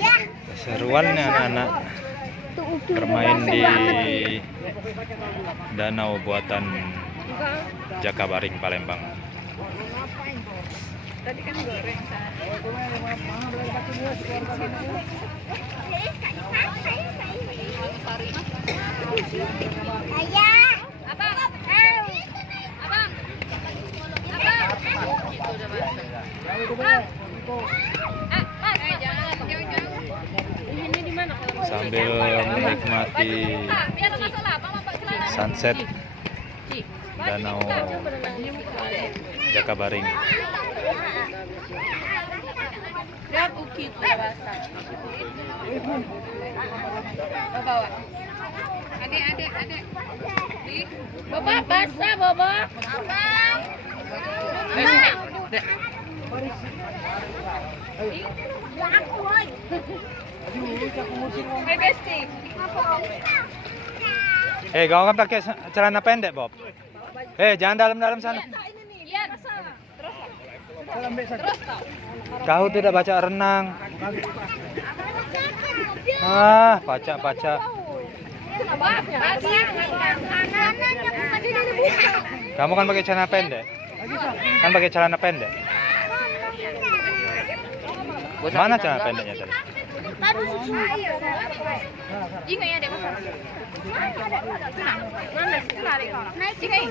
Ya, keseruannya anak-anak bermain di danau buatan Jakabaring, Palembang. Tadi kan goreng. Ayah, abang, abang, Sambil menikmati sunset danau Jakabaring. lihat uki itu basah. Bawa. Adik. Boba basah, Boba. Abang. Dek. Aku, oi. Hai, Besti. Kau kan pakai celana pendek, Bob. Jangan dalam-dalam sana. Iya, terus. Kau tidak baca renang. Baca. Kamu kan pakai celana pendek. Mana celana pendeknya tadi? Ini ya, ada. Mana? Naik.